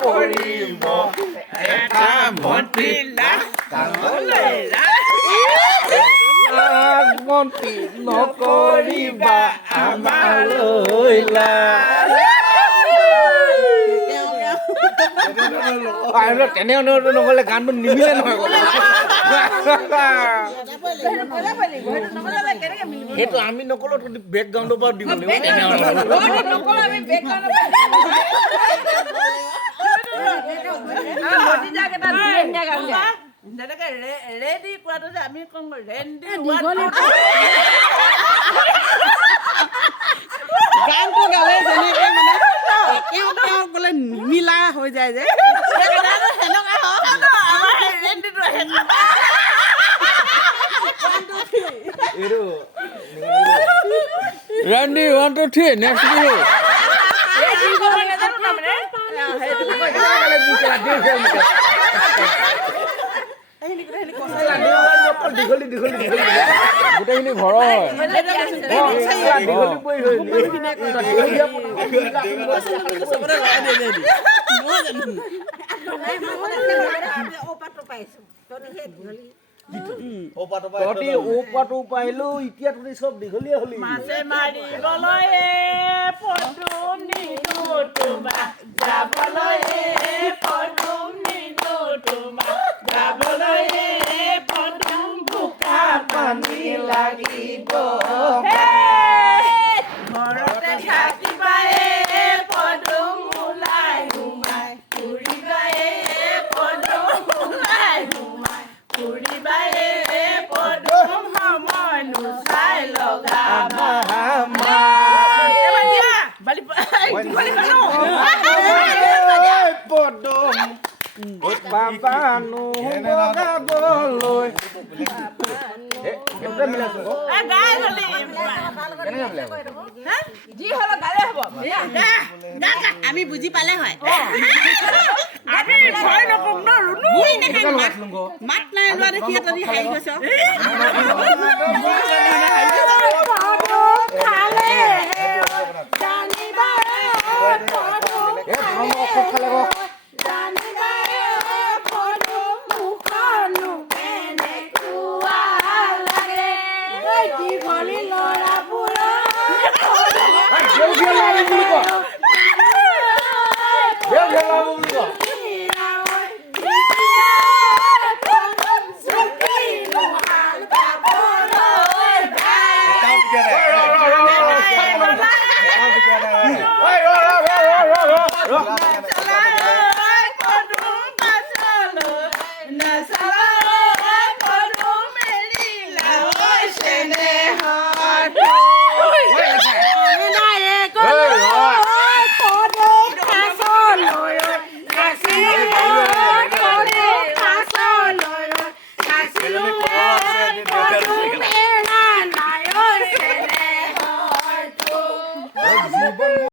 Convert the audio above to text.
কৰিব এটা মন্ত্ৰী লাখ কামলৈ মন্ত্ৰী নকৰিবা আমালৈ তেনে নগলে গানটো নিমিলে নহয় সেইটো আমি নকলো বেকগ্ৰাউণ্ডৰ পৰা দিব যেনেকে ৰেডি কোৱাটো যে আমি কওঁ ৰেণ্ডি গানটো গালে যেনেকে মানে একেও বোলে নিমিলা হৈ যায় যে Randy 1 2 3 next video গোটেইখিনি ঘৰৰ হয় তহঁতি ওপাটো পাইলো এতিয়া তহঁতি চব দীঘলীয়া হলি মাছে মাৰিবলৈ পদুম নিদো তোমাক যাবলৈ পদুম নিদো তোমাক যাবলৈ পদুম বোকা পানী লাগিব ঘৰতে থাকিবাই পদুম ওলাই সোমাই ফুৰিবাই পদুম ওলাই সোমাই ফুৰিবাই পদুম সময় নুচাই লগাবা পদম বাবানো বগাবলৈ আমি বুজি পালে হয় মাত নাই লোৱা দেখি তই হাঁহি গৈছ